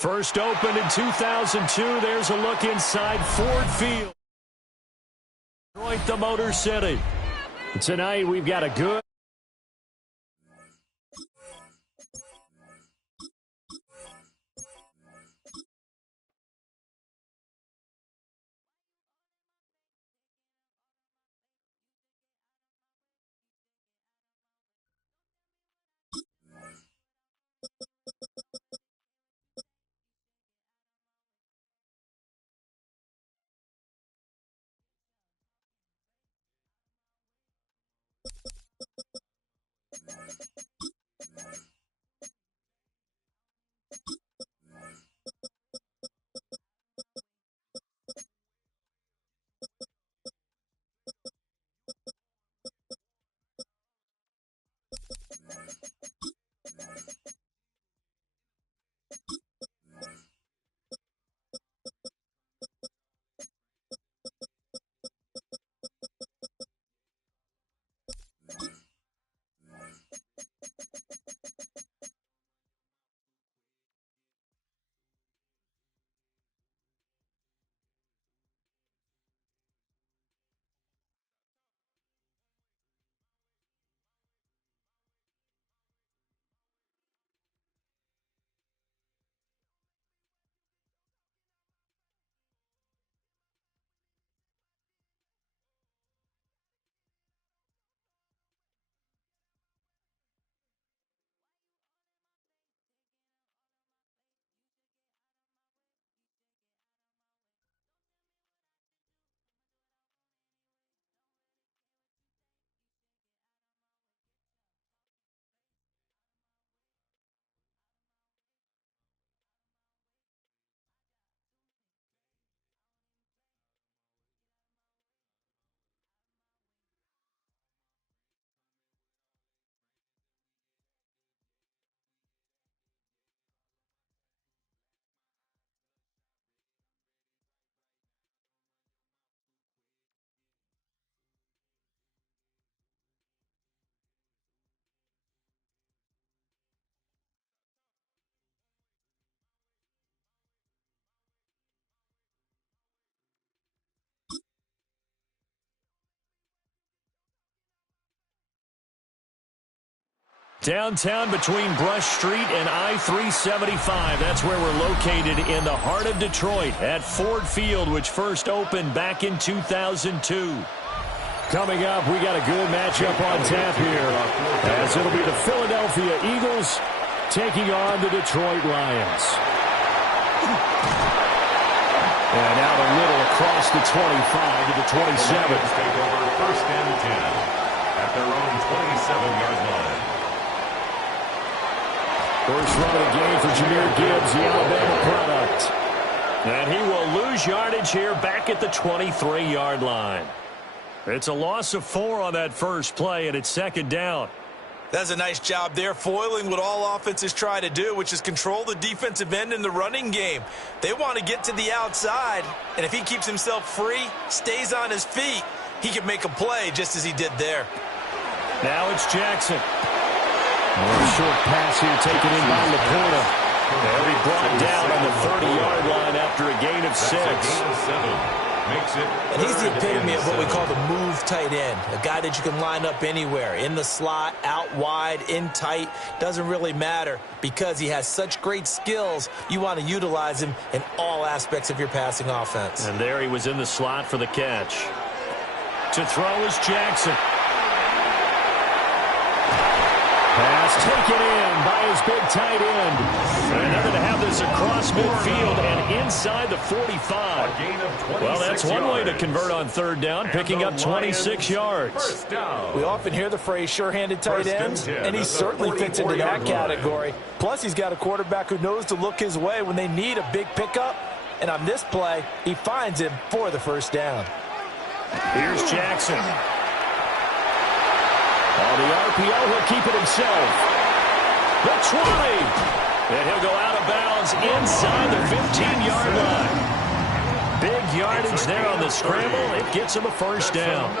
First opened in 2002. There's a look inside Ford Field. Detroit, the Motor City. Tonight, we've got a good... Downtown between Brush Street and I-375. That's where we're located in the heart of Detroit at Ford Field, which first opened back in 2002. Coming up, we got a good matchup on tap here, as it'll be the Philadelphia Eagles taking on the Detroit Lions. And out a little across the 25 to the 27. Take over first and 10 at their own 27-yard line. First run of the game for Jahmyr Gibbs, the Alabama product. And he will lose yardage here back at the 23-yard line. It's a loss of 4 on that first play, and it's second down. That's a nice job there, foiling what all offenses try to do, which is control the defensive end in the running game. They want to get to the outside, and if he keeps himself free, stays on his feet, he can make a play just as he did there. Now it's Jackson. A short pass here taken in by Laporta. They'll be brought down on the 30-yard line after a gain of 6. And he's the epitome of what we call the move tight end, a guy that you can line up anywhere, in the slot, out wide, in tight, doesn't really matter because he has such great skills. You want to utilize him in all aspects of your passing offense. And there he was in the slot for the catch. To throw is Jackson. Pass taken in by his big tight end. And they're going to have this across midfield and inside the 45. Well, that's one way to convert on third down, picking up 26 yards. We often hear the phrase sure-handed tight ends, and he certainly fits into that category. Plus, he's got a quarterback who knows to look his way when they need a big pickup. And on this play, he finds him for the first down. Here's Jackson. On the RPO, he'll keep it himself. The 20. And he'll go out of bounds inside the 15-yard line. Big yardage there on the scramble. It gets him a first down.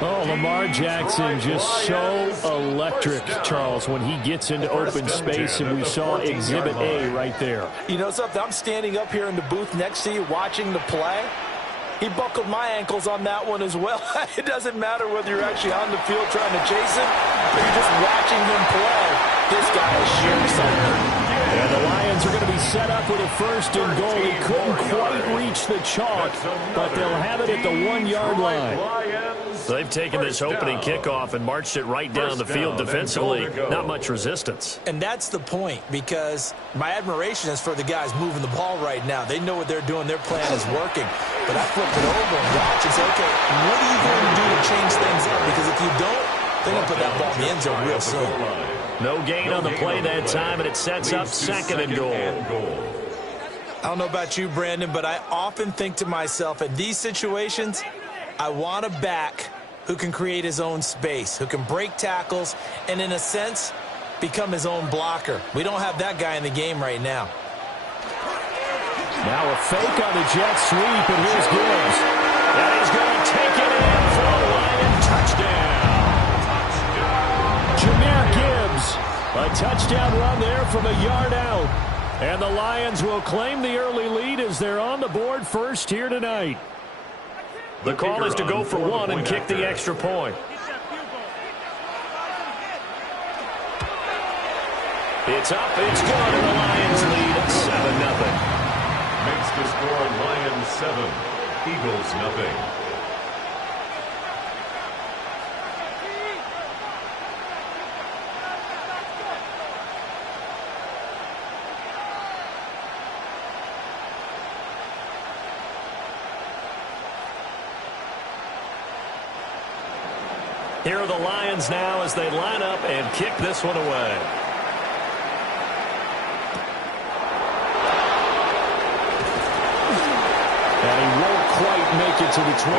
Oh, Lamar Jackson just so electric, Charles, when he gets into open space, and we saw Exhibit A right there. You know something? I'm standing up here in the booth next to you watching the play. He buckled my ankles on that one as well. It doesn't matter whether you're actually on the field trying to chase him or you're just watching him play. This guy is sheer something. And the Lions are going to be set up with a first and goal. He couldn't quite reach the chalk, but they'll have it at the 1-yard line. They've taken this opening kickoff and marched it right down the field defensively. Not much resistance. And that's the point, because my admiration is for the guys moving the ball right now. They know what they're doing. Their plan is working. But I flip it over and watch and say, okay, what are you going to do to change things up? Because if you don't, they're going to put that ball in the end zone real soon. No gain on the play that time, and it sets up second and goal. I don't know about you, Brandon, but I often think to myself, in these situations, I want a back who can create his own space, who can break tackles, and in a sense, become his own blocker. We don't have that guy in the game right now. Now a fake on the jet sweep, and here's Gibbs. And he's going to take it in for a Lion touchdown. Jahmyr Gibbs, a touchdown run there from a yard out. And the Lions will claim the early lead as they're on the board first here tonight. The call is to go for one and kick the extra point. It's up, it's good, and the Lions lead 7-0. Makes the score Lions 7, Eagles nothing. Here are the Lions now as they line up and kick this one away. And he won't quite make it to the 25.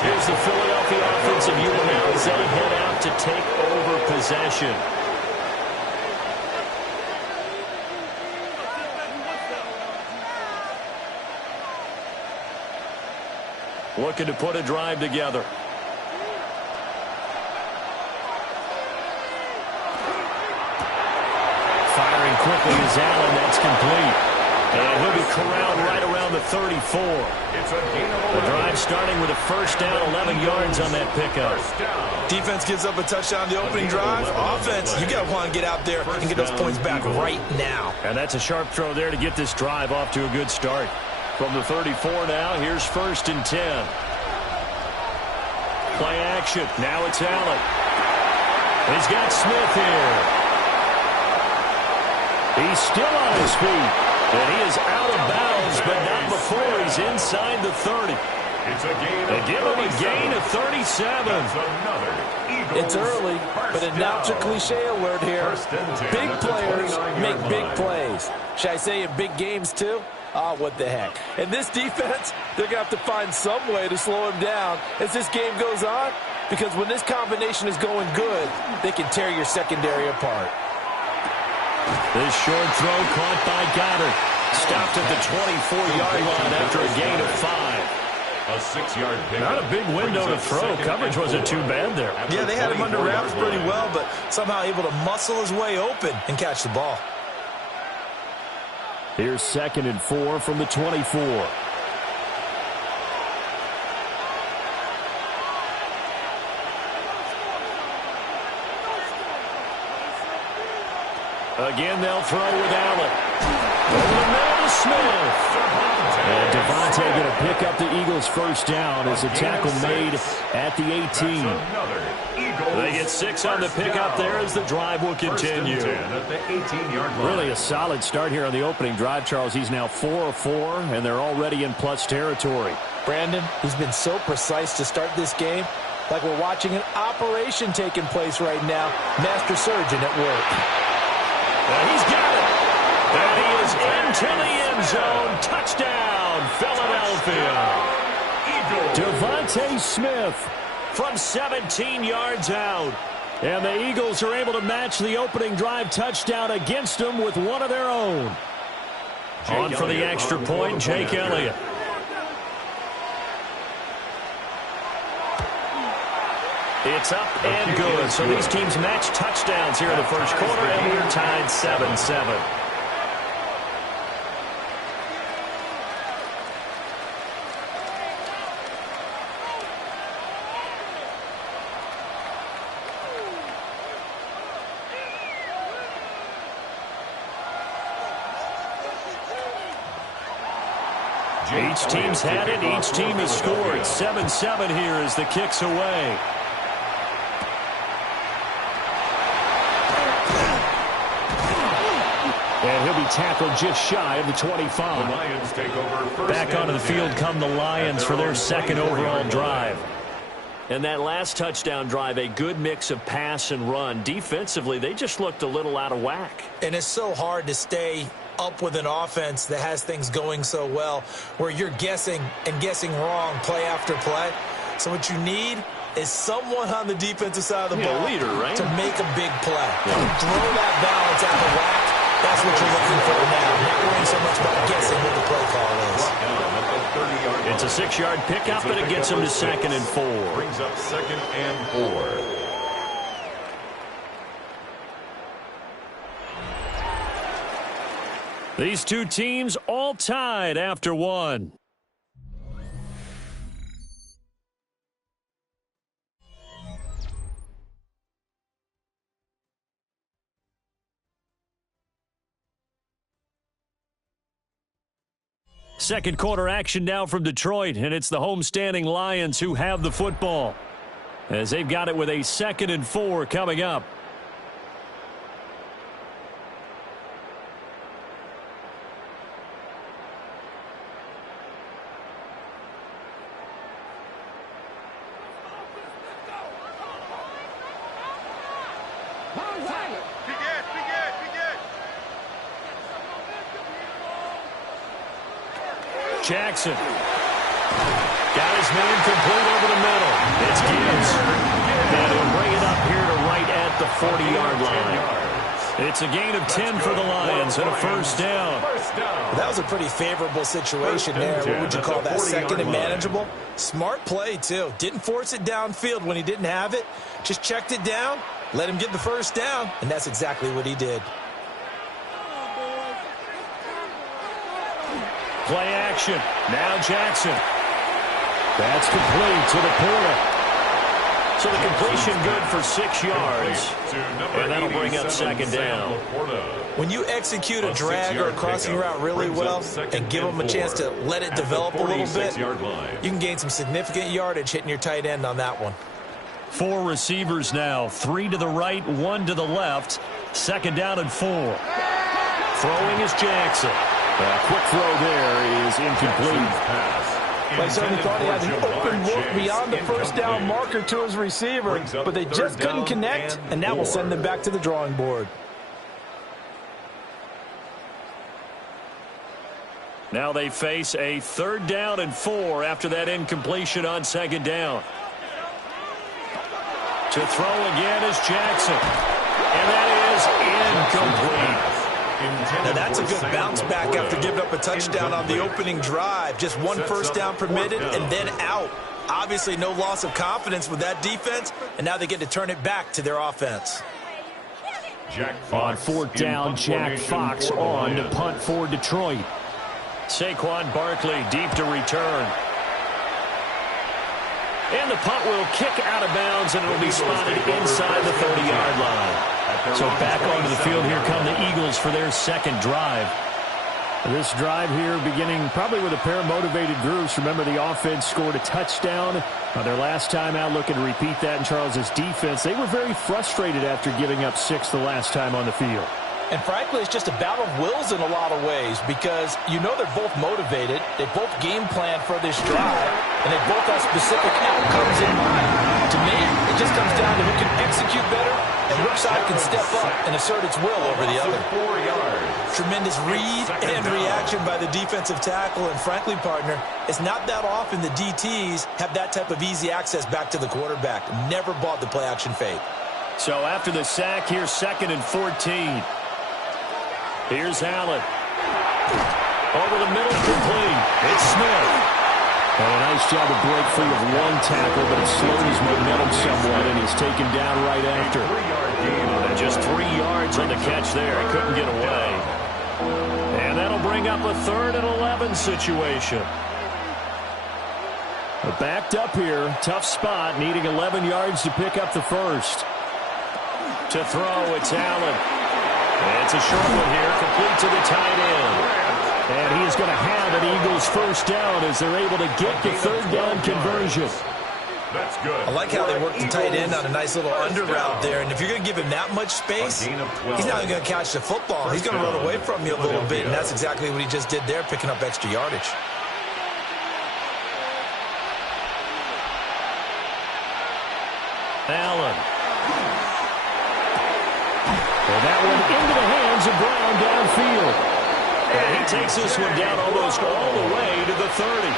Here's the Philadelphia offensive unit now as they head out to take over possession. Looking to put a drive together. Firing quickly is Allen. That's complete. And he'll be corralled right around the 34. The drive starting with a first down, 11 yards on that pickup. Defense gives up a touchdown the opening drive. Offense, you got to want to get out there and get those points back right now. And that's a sharp throw there to get this drive off to a good start. From the 34 now, here's 1st and 10. Play action. Now it's Allen. He's got Smith here. He's still on his feet. And he is out of bounds, but not before he's inside the 30. They give him a gain of 37. It's early, but announce a cliche alert here. Big players make big plays. Should I say in big games too? What the heck. And this defense, they're going to have to find some way to slow him down as this game goes on, because when this combination is going good, they can tear your secondary apart. This short throw caught by Goddard. Stopped at the 24-yard line after a gain of 5. A 6-yard pick. Not a big window to throw. Coverage wasn't too bad there. Yeah, they had him under wraps pretty well, but somehow able to muscle his way open and catch the ball. Here's 2nd and 4 from the 24. Again, they'll throw with Allen. Over the middle to Smith. And Devontae going to pick up the Eagles' first down as a tackle made at the 18. They get 6 on the pickup there as the drive will continue. Really a solid start here on the opening drive, Charles. He's now 4 of 4, and they're already in plus territory. Brandon, he's been so precise to start this game, like we're watching an operation taking place right now. Master surgeon at work. He's got it. And he is into the end zone. Touchdown, Philadelphia. Devontae Smith from 17 yards out. And the Eagles are able to match the opening drive touchdown against them with one of their own. On for the extra point, Jake Elliott. It's up and good. So these teams match touchdowns here in the first quarter, and we're tied 7-7. Each team's had it. Each team has scored. 7-7 here as the kick's away. And he'll be tackled just shy of the 25. The Lions take over. Back onto the field come the Lions for their second overall drive. And that last touchdown drive, a good mix of pass and run. Defensively, they just looked a little out of whack. And it's so hard to stay up with an offense that has things going so well, where you're guessing and guessing wrong play after play. So what you need is someone on the defensive side of the ball leader, right? to make a big play. Throw that balance out of whack. That's what you're looking for now. Not worrying so much about guessing what the play call is. It's a 6-yard pickup, and it gets them to 2nd and 4. Brings up 2nd and 4. These two teams all tied after one. Second quarter action now from Detroit, and it's the homestanding Lions who have the football, as they've got it with a 2nd and 4 coming up. Jackson got his man complete over the middle. It's Gibbs. And he'll bring it up here to right at the 40-yard line. It's a gain of 10 for the Lions and a first down. That was a pretty favorable situation there. What would you call that? 2nd and manageable? Smart play, too. Didn't force it downfield when he didn't have it. Just checked it down, let him get the first down, and that's exactly what he did. Play action. Now Jackson. That's complete to the Porter. So the completion good for 6 yards. And that'll bring up second down. When you execute a drag or a crossing route really well and give them a chance to let it develop a little bit, you can gain some significant yardage hitting your tight end on that one. 4 receivers now. 3 to the right, 1 to the left. Second down and 4. Throwing is Jackson. Quick throw there is incomplete. They certainly thought he had an open look beyond the first down marker to his receiver, but they just couldn't connect, and that will send them back to the drawing board. Now they face a 3rd down and 4 after that incompletion on second down. To throw again is Jackson. And that is incomplete. Now that's a good bounce back after giving up a touchdown on the opening drive. Just 1 first down permitted and then out. Obviously no loss of confidence with that defense, and now they get to turn it back to their offense. On 4th down, Jack Fox on to punt for Detroit. Saquon Barkley deep to return. And the punt will kick out of bounds, and it will be spotted inside the 30-yard line. So back onto the field, here come the Eagles for their second drive. This drive here beginning probably with a pair of motivated groups. Remember, the offense scored a touchdown their last time out, looking to repeat that in Charles's defense. They were very frustrated after giving up 6 the last time on the field. And frankly, it's just a battle of wills in a lot of ways because you know they're both motivated, they both game plan for this drive, and they both have specific outcomes in mind. To me, it just comes down to who can execute better and which side can step up and assert its will over the other. 4 yards. Tremendous read and reaction by the defensive tackle, and frankly, partner, it's not that often the DTs have that type of easy access back to the quarterback. Never bought the play-action fake. So after the sack, here's 2nd and 14. Here's Allen. Over the middle, complete. It's Smith. And a nice job to break free of 1 tackle, but it slowed his momentum somewhat, and he's taken down right after. And just 3 yards on the catch there. He couldn't get away. And that'll bring up a 3rd and 11 situation. Backed up here. Tough spot, needing 11 yards to pick up the first. To throw, it's Allen. It's a short one here, complete to the tight end. And he is going to have an Eagles first down as they're able to get the 3rd down conversion. That's good. I like how they work the tight end on a nice little under route there. And if you're going to give him that much space, he's not going to catch the football. He's going to run away from you a little bit, and that's exactly what he just did there, picking up extra yardage. Allen. And that one into the hands of Brown downfield. And he takes this one down almost all the way to the 30.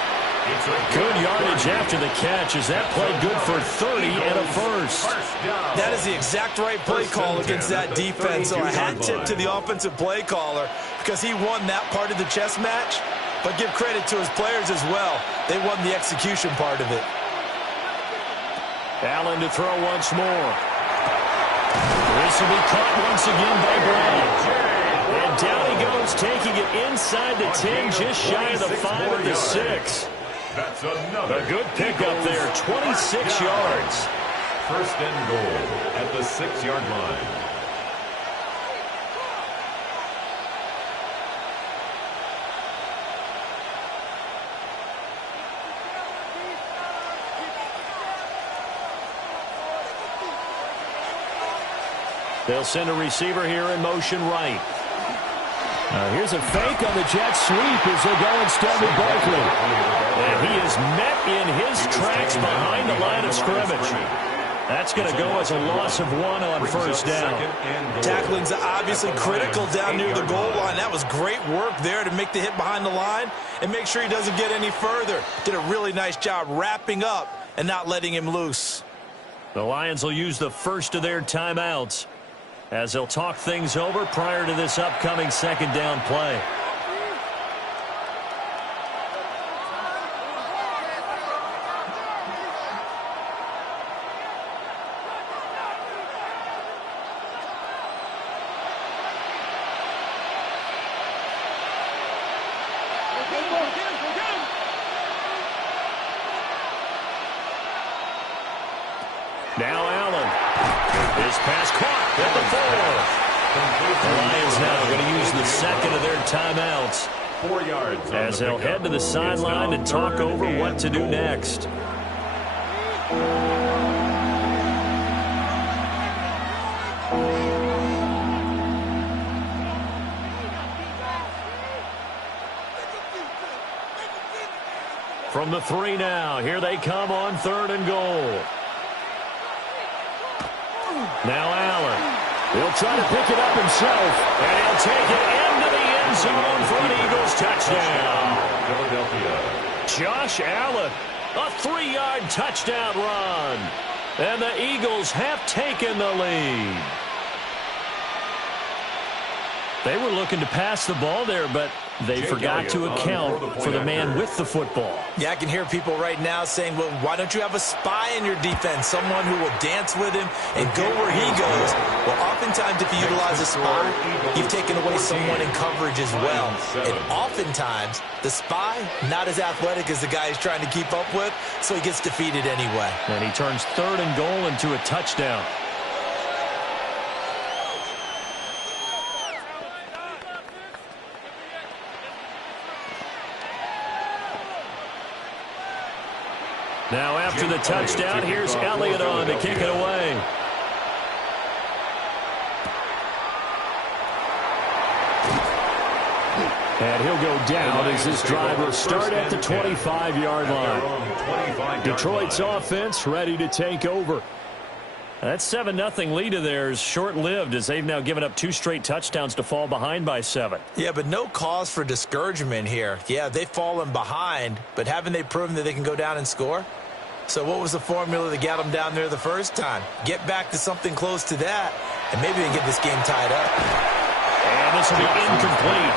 Good yardage after the catch as that played good for 30 and a first. That is the exact right play call against that defense. So a hat tip to the offensive play caller because he won that part of the chess match. But give credit to his players as well. They won the execution part of it. Allen to throw once more. This will be caught once again by Brown. And down he goes, taking it inside the 10, just shy of the 5 of the 6. That's another. A good pickup there, 26 yards. 1st and goal at the 6-yard line. They'll send a receiver here in motion right. Here's a fake on the jet sweep as they go instead with Barkley. And he is met in his tracks behind the line of scrimmage. That's going to go as a loss of 1 on 1st down. Tackling's obviously critical down near the goal line. That was great work there to make the hit behind the line and make sure he doesn't get any further. Did a really nice job wrapping up and not letting him loose. The Lions will use the first of their timeouts as they'll talk things over prior to this upcoming 2nd down play. the second of their timeouts. 4 yards As they'll head to the sideline and talk over what to do next. From the 3 now, here they come on 3rd and goal. Now Allen. He'll try to pick it up himself, and he'll take it into the end zone for an Eagles touchdown. Philadelphia. Josh Allen, a 3-yard touchdown run. And the Eagles have taken the lead. They were looking to pass the ball there, but they forgot to account for the man with the football. Yeah, I can hear people right now saying, well, why don't you have a spy in your defense, someone who will dance with him and go where he goes? Well, oftentimes if you utilize a spy, you've taken away someone in coverage as well. And oftentimes, the spy, not as athletic as the guy he's trying to keep up with, so he gets defeated anyway. And he turns 3rd and goal into a touchdown. Now after the touchdown, here's Elliott on to kick it away. And he'll go down as this drive will start at the 25-yard line. Detroit's offense ready to take over. That 7-0 lead of theirs short-lived as they've now given up 2 straight touchdowns to fall behind by 7. Yeah, but no cause for discouragement here. Yeah, they've fallen behind, but haven't they proven that they can go down and score? So what was the formula that got them down there the first time? Get back to something close to that, and maybe they can get this game tied up. And this will be incomplete.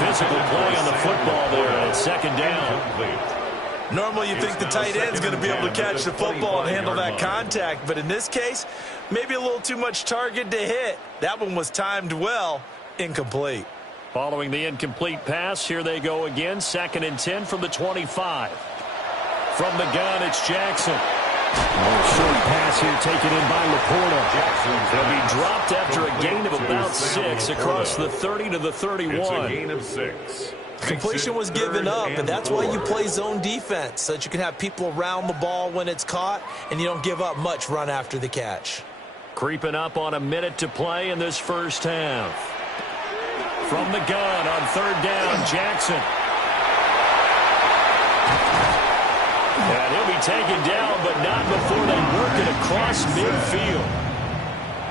Physical play on the football there at 2nd down. Normally you think the tight end's going to be able to catch the football and handle that contact, but in this case, maybe a little too much target to hit. That one was timed well, incomplete. Following the incomplete pass, here they go again, 2nd and 10 from the 25. From the gun, it's Jackson. Short pass here taken in by Laporta. He'll be dropped after a gain of about 6 across the 30 to the 31. It's a gain of 6. Completion was given up, and that's why you play zone defense, so that you can have people around the ball when it's caught, and you don't give up much run after the catch. Creeping up on a minute to play in this first half. From the gun on 3rd down, Jackson. And he'll be taken down, but not before they work it across midfield.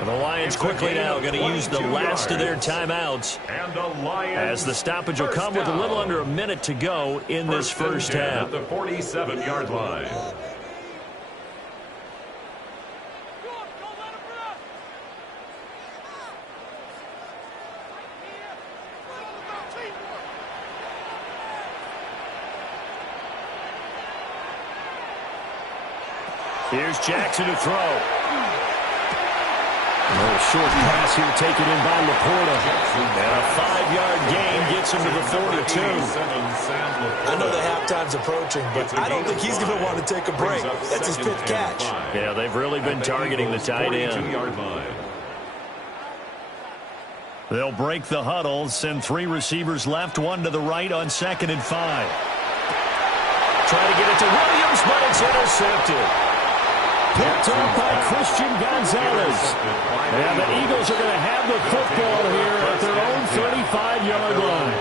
And the Lions quickly now going to use the last of their timeouts as the stoppage will come with a little under a minute to go in this first half. At the 47-yard line. Here's Jackson to throw. A short pass here taken in by Laporta. And a 5-yard gain gets him to the 42. I know the halftime's approaching, but I don't think he's going to want to take a break. That's his 5th catch. Yeah, they've really been targeting the tight end. They'll break the huddle, send 3 receivers left, 1 to the right on 2nd and 5. Try to get it to Williams, but it's intercepted. Picked up by Christian Gonzalez. And the Eagles are going to have the football here at their own 35-yard line.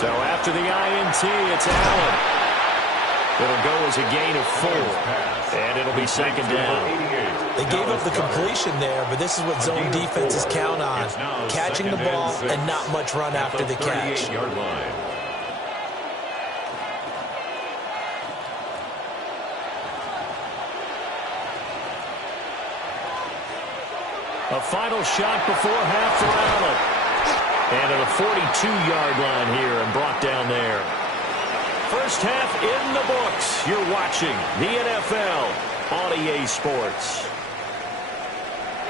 So after the INT, it's Allen. It'll go as a gain of 4. And it'll be 2nd down. They gave up the completion there, but this is what zone defenses count on. Catching the ball and not much run after the catch. A final shot before half for Allen. And at a 42-yard line here and brought down there. First half in the books. You're watching the NFL on EA Sports.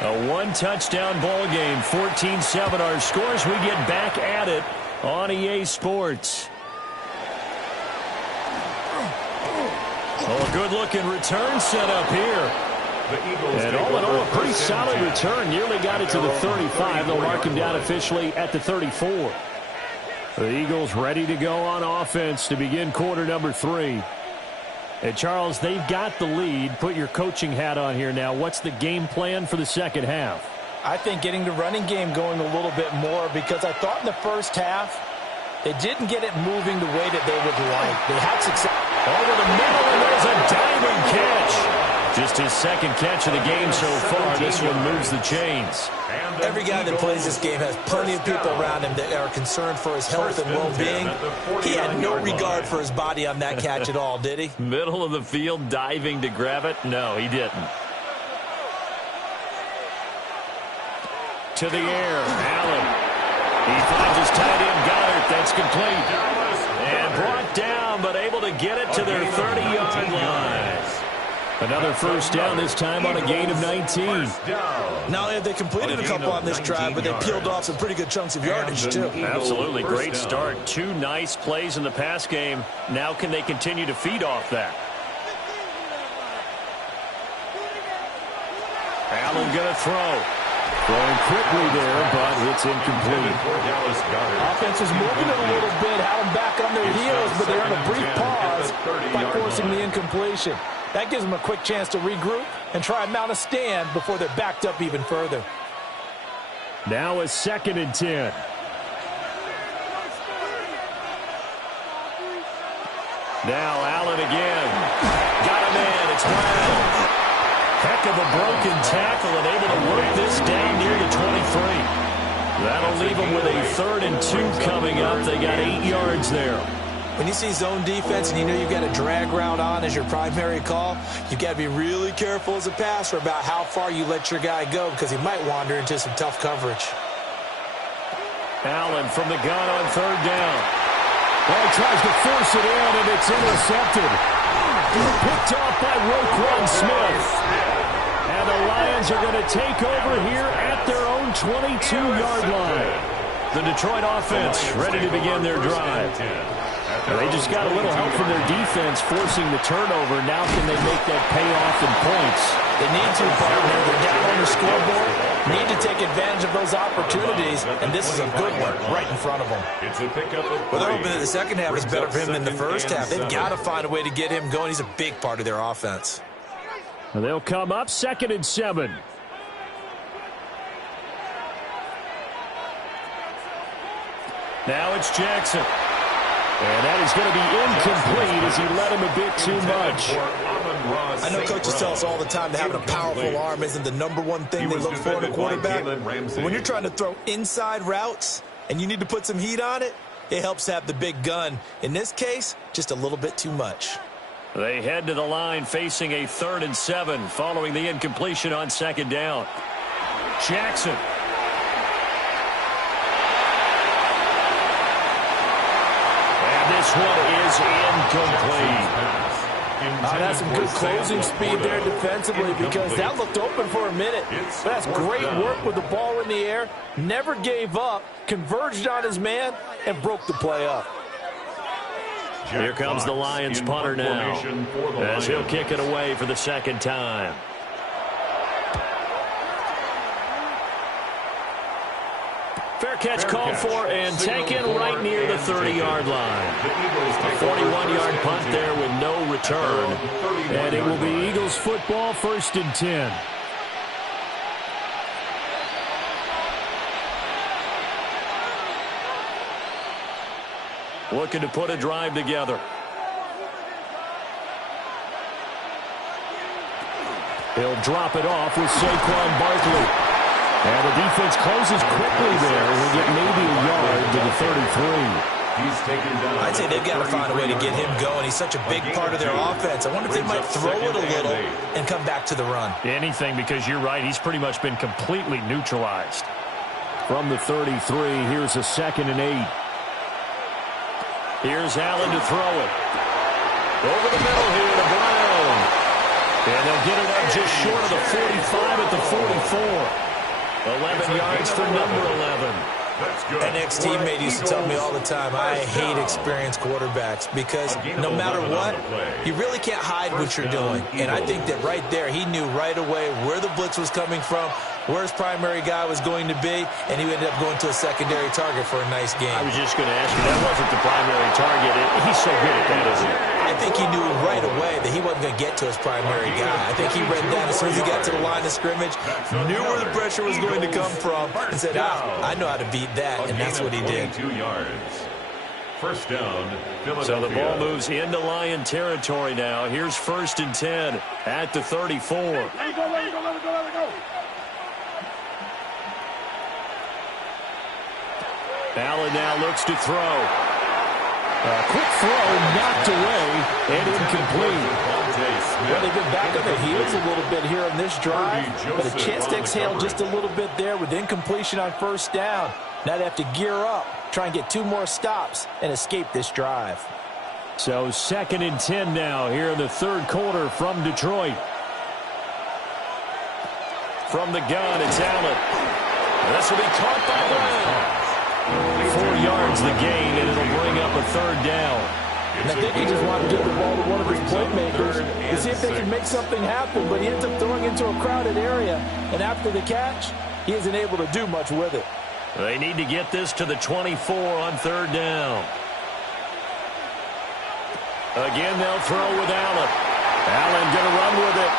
A 1-touchdown ball game, 14-7 our scores. We get back at it on EA Sports. Oh, a good-looking return set up here. And all in all, a pretty solid return. Nearly got it to the 35. They'll mark him down officially at the 34. The Eagles ready to go on offense to begin quarter number 3. And, Charles, they've got the lead. Put your coaching hat on here now. What's the game plan for the second half? I think getting the running game going a little bit more, because I thought in the first half they didn't get it moving the way that they would like. They had success. Over the middle, and there's a diving catch. Just his second catch of the game so far. This one moves the chains. Every guy that plays this game has plenty of people around him that are concerned for his health and well-being. He had no regard for his body on that catch at all, did he? Middle of the field, diving to grab it? No, he didn't. To the air, Allen. He finds his tight end, Goddard. That's complete. And brought down, but able to get it to their 30-yard line. Another first down, this time on a gain of 19. Not only have they completed a couple on this drive, but they peeled off some pretty good chunks of yardage, too. Absolutely. Great start. 2 nice plays in the pass game. Now can they continue to feed off that? Allen going to throw. Throwing quickly there, but it's incomplete. Offense is moving it a little bit, had them back on their heels, but they're in a brief pause by forcing the incompletion. That gives them a quick chance to regroup and try and mount a stand before they're backed up even further. Now a 2nd and 10. Now Allen again. Got him in. It's Brown. Heck of a broken tackle and able to work this down near the 23. That'll leave them with a 3rd and 2 coming up. They got 8 yards there. When you see zone defense and you know you've got a drag route on as your primary call, you've got to be really careful as a passer about how far you let your guy go, because he might wander into some tough coverage. Allen from the gun on 3rd down. Well, he tries to force it in, and it's intercepted. Picked off by Roquan Smith. And the Lions are going to take over here at their own 22-yard line. The Detroit offense ready to begin their drive. They just got a little help from their defense forcing the turnover. Now can they make that pay off in points? They need to, partner. They're down on the scoreboard. Need to take advantage of those opportunities, and this is a good one right in front of them. Well, they're hoping that the second half is better for him than the first half. They've got to find a way to get him going. He's a big part of their offense. They'll come up 2nd and 7. Now it's Jackson. And that is going to be incomplete as he let him a bit too much. I know coaches tell us all the time that having a powerful arm isn't the #1 thing they look for in a quarterback. But when you're trying to throw inside routes and you need to put some heat on it, it helps to have the big gun. In this case, just a little bit too much. They head to the line facing a 3rd and 7 following the incompletion on 2nd down. Jackson. This one is incomplete. That's some good closing speed there defensively, because that looked open for a minute. But that's great work with the ball in the air. Never gave up, converged on his man, and broke the play up. Here comes the Lions punter now, as he'll kick it away for the 2nd time. Fair catch called for and taken right near the 30-yard line. A 41-yard punt there with no return. And it will be Eagles football, 1st and 10. Looking to put a drive together. He'll drop it off with Saquon Barkley. And the defense closes quickly there. He'll get maybe a yard to the 33. I'd say they've got to find a way to get him going. He's such a big part of their offense. I wonder if they might throw it a little and come back to the run. Anything, because you're right. He's pretty much been completely neutralized. From the 33, here's a 2nd and 8. Here's Allen to throw it. Over the middle here to Brown. And they'll get it up just short of the 45 at the 44. 11 yards for number 11. An ex-teammate used to tell me all the time, I hate experienced quarterbacks because no matter what, you really can't hide what you're doing. And I think that right there, he knew right away where the blitz was coming from, where his primary guy was going to be, and he ended up going to a secondary target for a nice game. I was just going to ask you, that wasn't the primary target. He's so good at that, isn't he? I think he knew right away that he wasn't going to get to his primary guy. I think he read that as soon as he got to the line of scrimmage, knew where the pressure was going to come from, and said, I know how to beat that, and that's what he did. 2 yards. First down, Philadelphia. So the ball moves into Lion territory now. Here's 1st and 10 at the 34. Let it go. Allen now looks to throw. A quick throw knocked away and incomplete. Well, they've been back on their heels a little bit here on this drive, but a chance to exhale just a little bit there with incompletion on 1st down. Now they have to gear up, try and get 2 more stops, and escape this drive. So 2nd and 10 now here in the 3rd quarter from Detroit. From the gun, it's Allen. This will be caught by Brown. 4 yards the gain, and it'll bring up a 3rd down. And I think he just wanted to give the ball to one of his playmakers to see if they can make something happen, but he ends up throwing into a crowded area, and after the catch, he isn't able to do much with it. They need to get this to the 24 on 3rd down. Again, they'll throw with Allen. Allen going to run with it.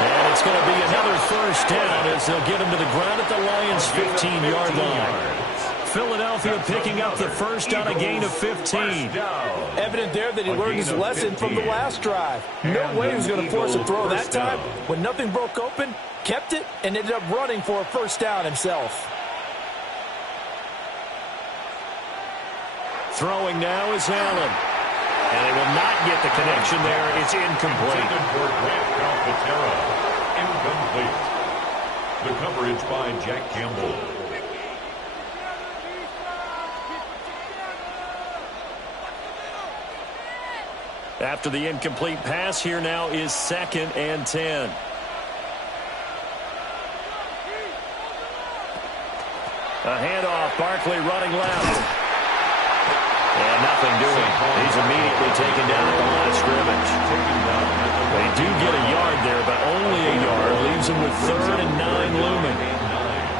And it's going to be another 1st down as they'll get him to the ground at the Lions' 15-yard line. Philadelphia picking up the 1st on a gain of 15. Evident there that he learned his lesson from the last drive. No way he was going to force a throw that time. When nothing broke open, kept it, and ended up running for a 1st down himself. Throwing now is Allen. And they will not get the connection there. It's incomplete. Incomplete. The coverage by Jack Campbell. After the incomplete pass, here now is 2nd and 10. A handoff, Barkley running left. And nothing doing. He's immediately taken down at the line of scrimmage. They do get a yard there, but only a yard. Leaves him with 3rd and 9 looming.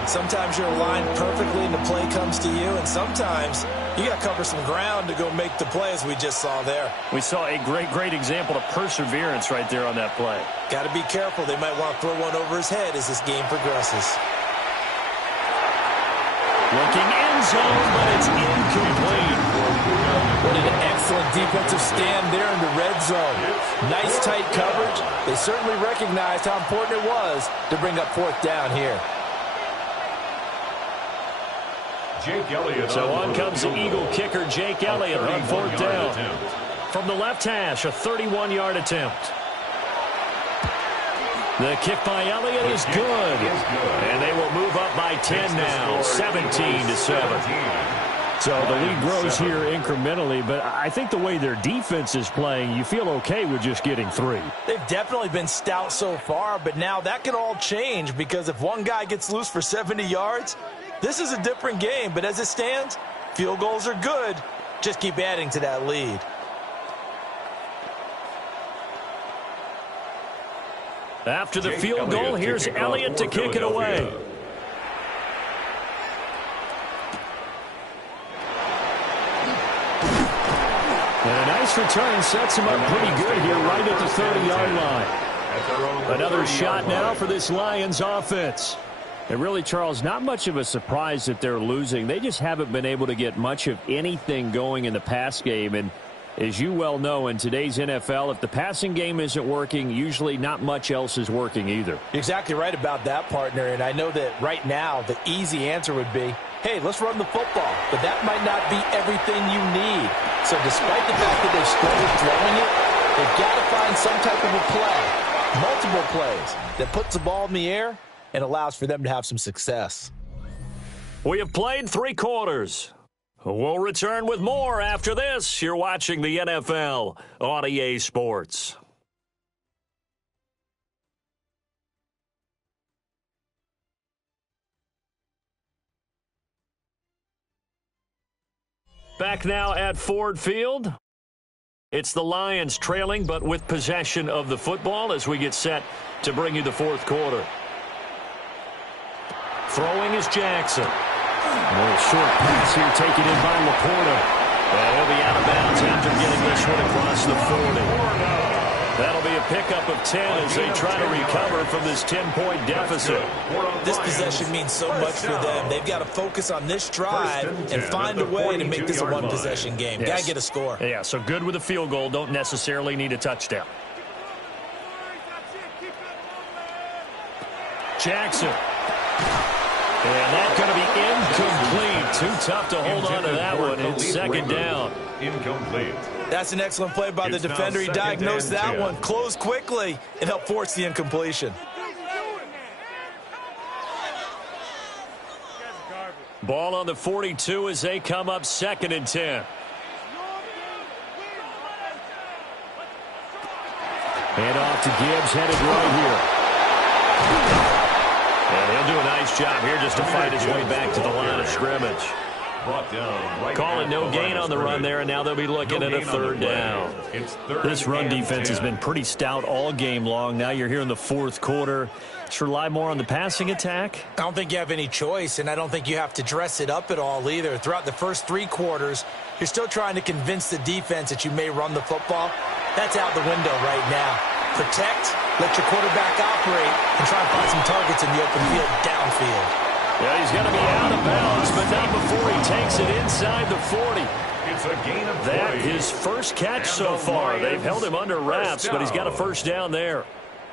Sometimes you're aligned perfectly and the play comes to you, and sometimes you got to cover some ground to go make the play, as we just saw there. We saw a great example of perseverance right there on that play. Got to be careful. They might want to throw one over his head as this game progresses. Looking end zone, but it's incomplete. What an excellent defensive stand there in the red zone. Nice tight coverage. They certainly recognized how important it was to bring up 4th down here. Jake Elliott. So on comes the Eagle kicker, Jake Elliott, on 4th down. From the left hash, a 31-yard attempt. The kick by Elliott is good. And they will move up by 10 now, 17-7. So the lead grows here incrementally, but I think the way their defense is playing, you feel okay with just getting 3. They've definitely been stout so far, but now that can all change because if one guy gets loose for 70 yards, this is a different game. But as it stands, field goals are good. Just keep adding to that lead. After the field goal, here's Elliott to kick it away. And a nice return sets him up pretty good here right at the 30-yard line. Another shot now for this Lions offense. And really, Charles, not much of a surprise that they're losing. They just haven't been able to get much of anything going in the pass game. And as you well know, in today's NFL, if the passing game isn't working, usually not much else is working either. You're exactly right about that, partner. And I know that right now the easy answer would be, hey, let's run the football. But that might not be everything you need. So despite the fact that they've struggled throwing it, they've got to find some type of a play, multiple plays, that puts the ball in the air and allows for them to have some success. We have played 3 quarters. We'll return with more after this. You're watching the NFL on EA Sports. Back now at Ford Field. It's the Lions trailing, but with possession of the football as we get set to bring you the fourth quarter. Throwing is Jackson. More short pass here taken in by Laporta. And he'll be out of bounds after getting this one across the 40. That'll be a pickup of 10 as they try to recover from this 10-point deficit. This possession means so much for them. They've got to focus on this drive and find a way to make this a one-possession game. Got to get a score. Yeah, so good with a field goal. Don't necessarily need a touchdown. Jackson. And that's going to be incomplete. Too tough to hold on to that one. It's second down. Incomplete. That's an excellent play by the defender. He diagnosed that one, closed quickly, and helped force the incompletion. Ball on the 42 as they come up 2nd and 10. Hand off to Gibbs, headed right here. And he'll do a nice job here just to fight his way back to the line of scrimmage. Call it no gain on the run there, and now they'll be looking at a 3rd down. This run defense has been pretty stout all game long. Now you're here in the 4th quarter. Let's rely more on the passing attack. I don't think you have any choice, and I don't think you have to dress it up at all either. Throughout the first 3 quarters, you're still trying to convince the defense that you may run the football. That's out the window right now. Protect, let your quarterback operate, and try and find some targets in the open field downfield. Yeah, he's going to be out of bounds, but not before he takes it inside the 40. It's a gain of 3. That his first catch so far. They've held him under wraps, but he's got a first down there.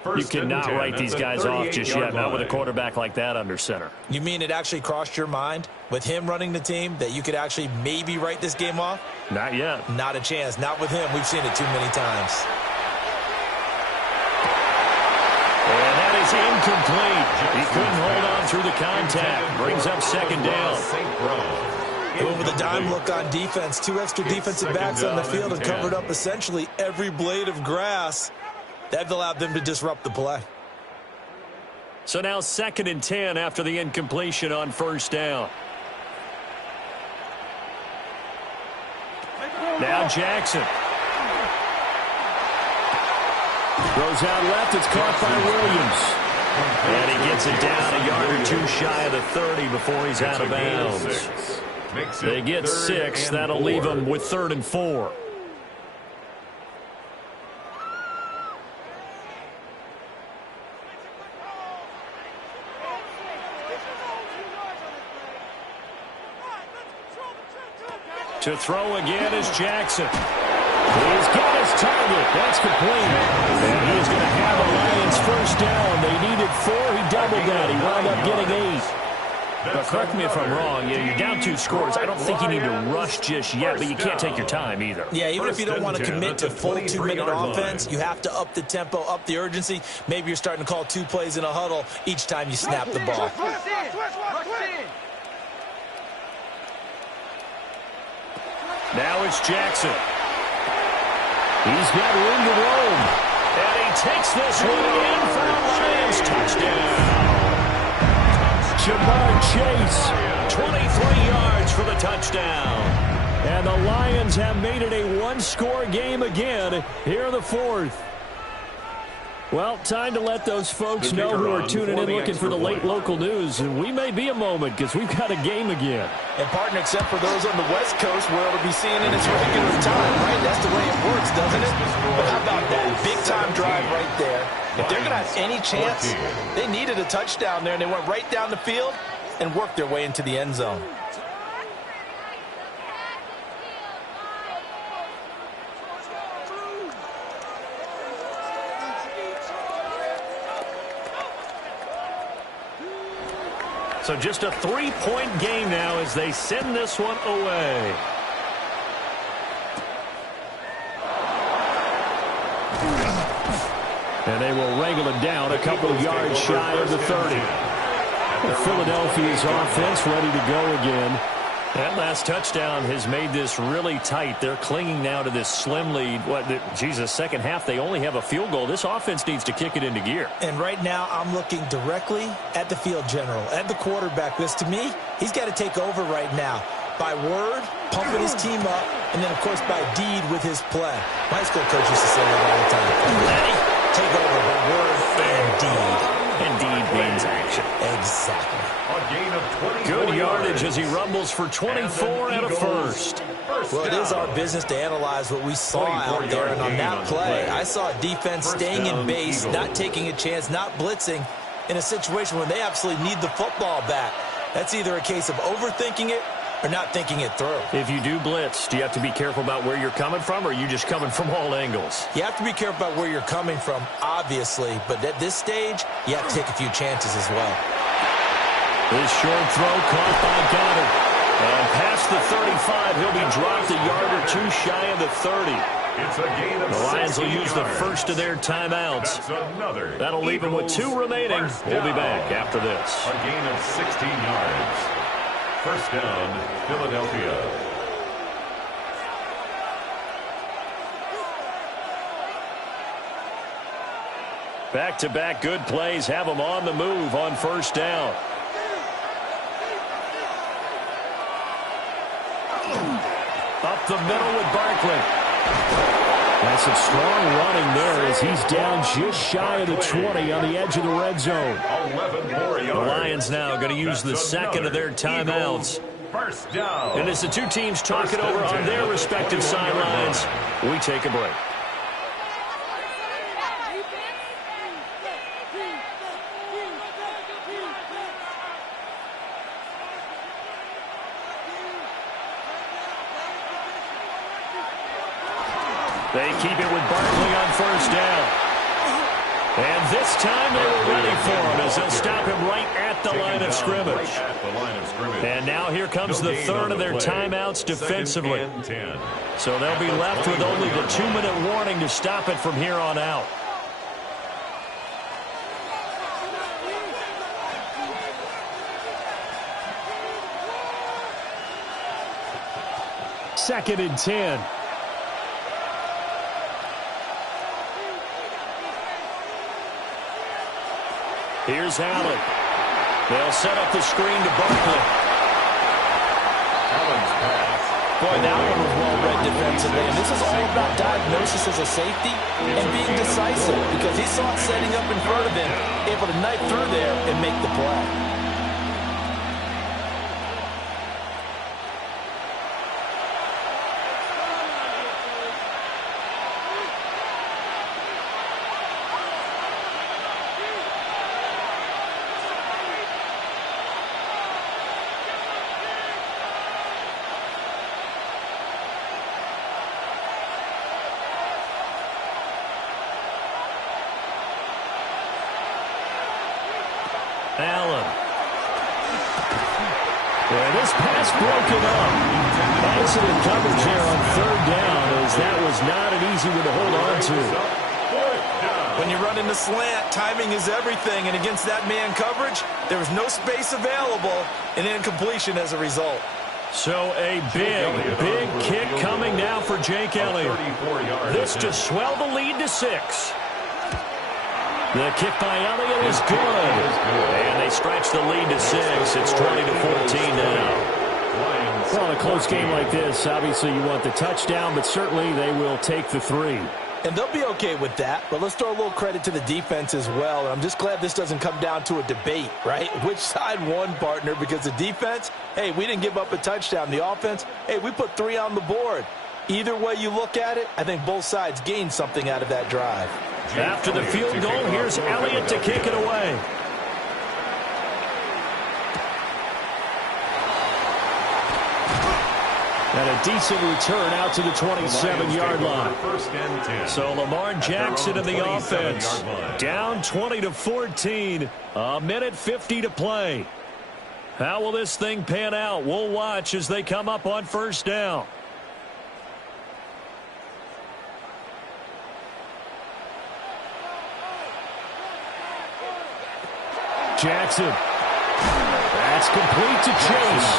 You cannot write these guys off just yet, not with a quarterback like that under center. You mean it actually crossed your mind with him running the team that you could actually maybe write this game off? Not yet. Not a chance. Not with him. We've seen it too many times. And that is incomplete. He couldn't hold on through the contact. Brings up 2nd down. Going with a dime look on defense. 2 extra defensive backs on the field and covered up essentially every blade of grass. That allowed them to disrupt the play. So now 2nd and 10 after the incompletion on 1st down. Now Jackson. Throws out left. It's caught by Williams. And he gets it down a yard or 2 shy of the 30 before he's out of bounds. They get 6. That'll leave them with 3rd and 4. To throw again is Jackson. He's got his target. That's complete. And he is going to have a Lions first down. They needed 4. He doubled that. He wound up getting 8. But correct me if I'm wrong. You're down 2 scores. I don't think you need to rush just yet, but you can't take your time either. Yeah, even if you don't want to commit to full 2-minute offense, you have to up the tempo, up the urgency. Maybe you're starting to call 2 plays in a huddle each time you snap the ball. Now it's Jackson. He's got room to roam. And he takes this one in for a Lions touchdown. Jamar Chase. 23 yards for the touchdown. And the Lions have made it a 1-score game again here in the 4th. Well, time to let those folks know who are tuning in looking for the late local news. And we may be a moment because we've got a game again. And, partner, except for those on the West Coast, where it'll be seen in its regular time, right? That's the way it works, doesn't it? But how about that big-time drive right there? If they're going to have any chance, they needed a touchdown there, and they went right down the field and worked their way into the end zone. So just a 3-point game now as they send this one away. And they will wrangle it down a couple of yards shy of the 30. Philadelphia's offense ready to go again. That last touchdown has made this really tight. They're clinging now to this slim lead. Second half, they only have a field goal. This offense needs to kick it into gear. And right now, I'm looking directly at the field general, at the quarterback. Because to me, he's got to take over right now. by word, pumping his team up, and then, of course, by deed with his play. My school coach used to say that all the time. Ready? Take over by word and deed. And deed means action. Exactly. A gain of 24 Good yardage yards. as he rumbles for 24 and a first. Well, it is our business to analyze what we saw out there, and on that play, I saw a defense staying in base, not taking a chance, not blitzing in a situation where they absolutely need the football back. That's either a case of overthinking it or not thinking it through. If you do blitz, do you have to be careful about where you're coming from, or are you just coming from all angles? You have to be careful about where you're coming from, obviously, but at this stage, you have to take a few chances as well. This short throw caught by Goddard. And past the 35, he'll be dropped a yard or two shy of the 30. It's a gain of The Lions will 16 use the yards. first of their timeouts. That's another. That'll leave them with 2 remaining. We'll be back after this. A gain of 16 yards. First down, Philadelphia. Back-to-back good plays have them on the move on first down. Up the middle with Barkley. That's some strong running there as he's down just shy of the 20 on the edge of the red zone. 11 more yards. The Lions now going to use the second of their timeouts. First down. And as the two teams talk it over on their respective sidelines, we take a break. They keep it with Barkley on first down. And this time they were ready for him as they'll stop him right at the line of scrimmage. And now here comes the third of their timeouts defensively. So they'll be left with only the 2-minute warning to stop it from here on out. Second and 10. Here's Allen. They'll set up the screen to Barkley. Allen's pass. Boy, that one was well-read defensively, and this is all about diagnosis as a safety and being decisive because he saw it setting up in front of him, able to knife through there and make the play. Allen. And this pass broken up. Excellent coverage here on third down as that was not an easy one to hold on to. When you run in the slant, timing is everything, and against that man coverage, there was no space available, and incompletion as a result. So a big kick coming now for Jake Elliott. This to swell the lead to 6. The kick by Elliott is good. And they stretch the lead to 6. It's 20-14 now. Well, in a close game like this, obviously you want the touchdown, but certainly they will take the 3. And they'll be okay with that, but let's throw a little credit to the defense as well. And I'm just glad this doesn't come down to a debate, right? Which side won, partner? Because the defense, hey, we didn't give up a touchdown. The offense, hey, we put 3 on the board. Either way you look at it, I think both sides gained something out of that drive. After the field goal, here's Elliott to kick it away. And a decent return out to the 27-yard line. First and 10. So Lamar Jackson in the offense. Down 20-14. A minute 50 to play. How will this thing pan out? We'll watch as they come up on first down. Jackson. That's complete to Chase.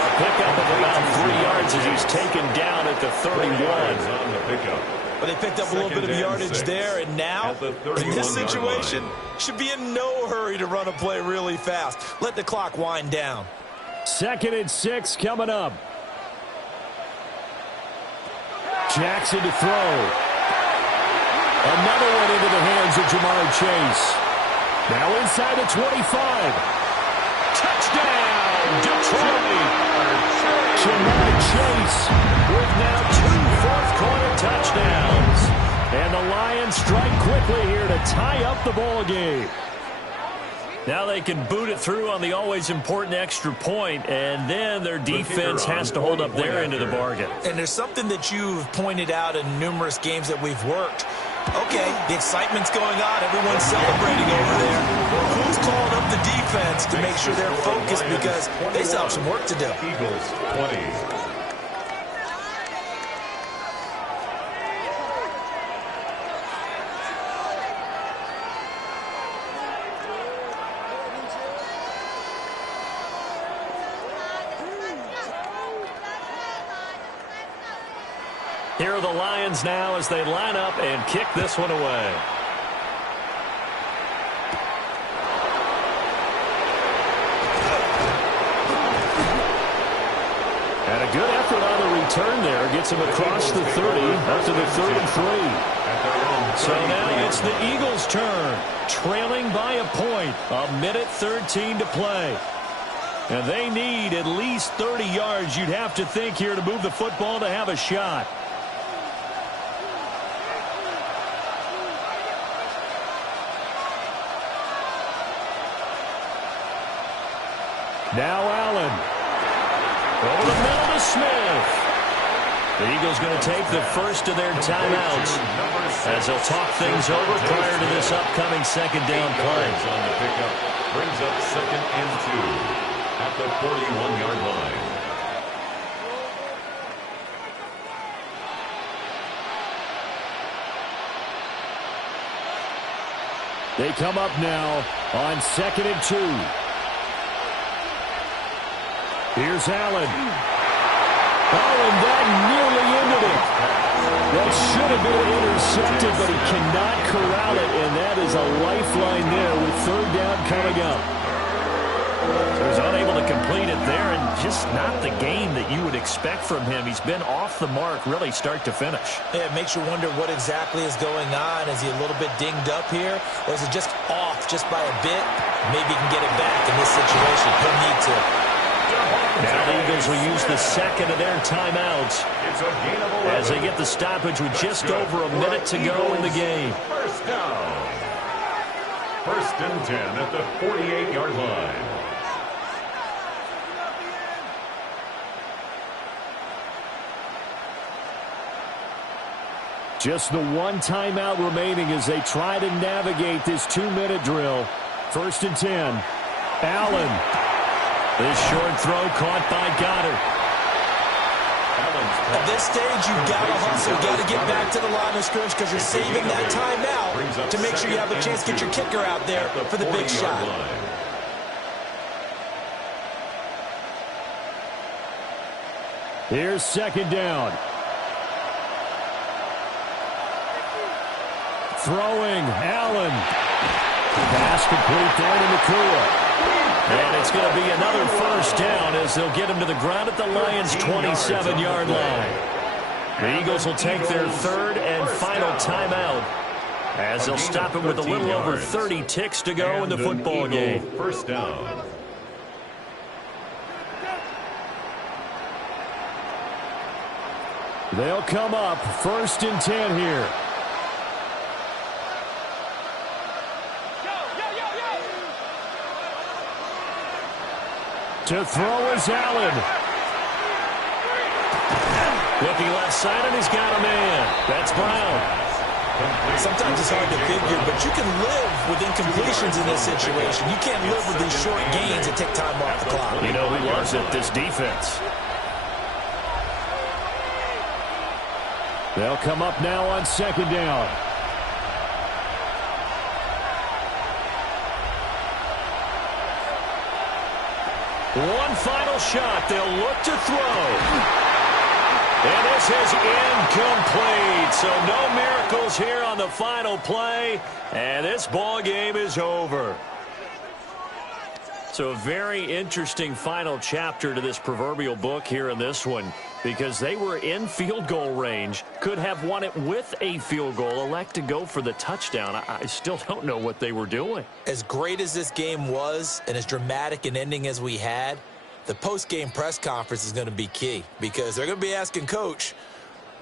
A pickup of about 3 yards as he's taken down at the 31. On the pickup. But they picked up a little bit of yardage there, and now, in this situation, should be in no hurry to run a play really fast. Let the clock wind down. Second and 6 coming up. Jackson to throw. Another one into the hands of Jamar Chase. Now inside the 25. Touchdown, Detroit! Jamar Chase with now 2 fourth-quarter touchdowns. And the Lions strike quickly here to tie up the ball game. Now they can boot it through on the always important extra point, and then their defense has to hold up their end of the bargain. And there's something that you've pointed out in numerous games that we've worked. Okay, the excitement's going on. Everyone's celebrating over there. Who's calling up the defense to make sure they're focused because they still have some work to do? Eagles 20. Here are the Lions now as they line up and kick this one away. And a good effort on the return there. Gets him across the 30, up to the 33. So now it's the Eagles' turn, trailing by a point, 1:13 to play. And they need at least 30 yards, you'd have to think, here to move the football to have a shot. Now Allen. Over the middle to Smith. The Eagles going to take the first of their timeouts as they'll talk things over prior to this upcoming second down play. On the pickup brings up 2nd and 2 at the 41-yard line. They come up now on 2nd and 2. Here's Allen. Oh, and that nearly ended it. That should have been intercepted, but he cannot corral it, and that is a lifeline there with 3rd down coming up. So he's unable to complete it there, and just not the game that you would expect from him. He's been off the mark, really start to finish. Yeah, it makes you wonder what exactly is going on. Is he a little bit dinged up here, or is it just off just by a bit? Maybe he can get it back in this situation. He'll need to. Now the Eagles will use the second of their timeouts as they get the stoppage with just over a minute to go in the game. First down. 1st and 10 at the 48-yard line. Just the one timeout remaining as they try to navigate this 2-minute drill. 1st and 10. Allen. This short throw caught by Goddard. At this stage, you've got to hustle. You've got to get back to the line of scrimmage because you're saving that timeout to make sure you have a chance to get your kicker out there for the big shot. Here's 2nd down. Throwing, Allen. Pass complete down to Nakua. And it's going to be another first down as they'll get him to the ground at the Lions' 27-yard line. The Eagles will take their 3rd and final timeout as they'll stop him with a little over 30 ticks to go in the football game. First down. They'll come up 1st and 10 here. To throw is Allen. Looking left side, and he's got a man. That's Brown. Sometimes it's hard to figure, but you can live with incompletions in this situation. You can't live with these short gains that take time off the clock. You know who loves it? This defense. They'll come up now on 2nd down. One final shot. They'll look to throw. And this is incomplete. So no miracles here on the final play. And this ball game is over. So a very interesting final chapter to this proverbial book here in this one. because they were in field goal range, could have won it with a field goal, elect to go for the touchdown. I still don't know what they were doing. As great as this game was and as dramatic an ending as we had, the post-game press conference is going to be key because they're going to be asking Coach,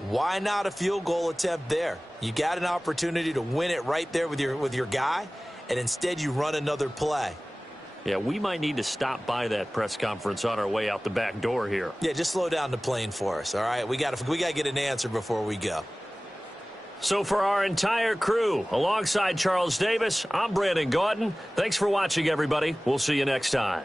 why not a field goal attempt there? You got an opportunity to win it right there with your guy, and instead you run another play. Yeah, we might need to stop by that press conference on our way out the back door here. Yeah, just slow down the plane for us, all right? We got to get an answer before we go. So for our entire crew, alongside Charles Davis, I'm Brandon Gaudin. Thanks for watching, everybody. We'll see you next time.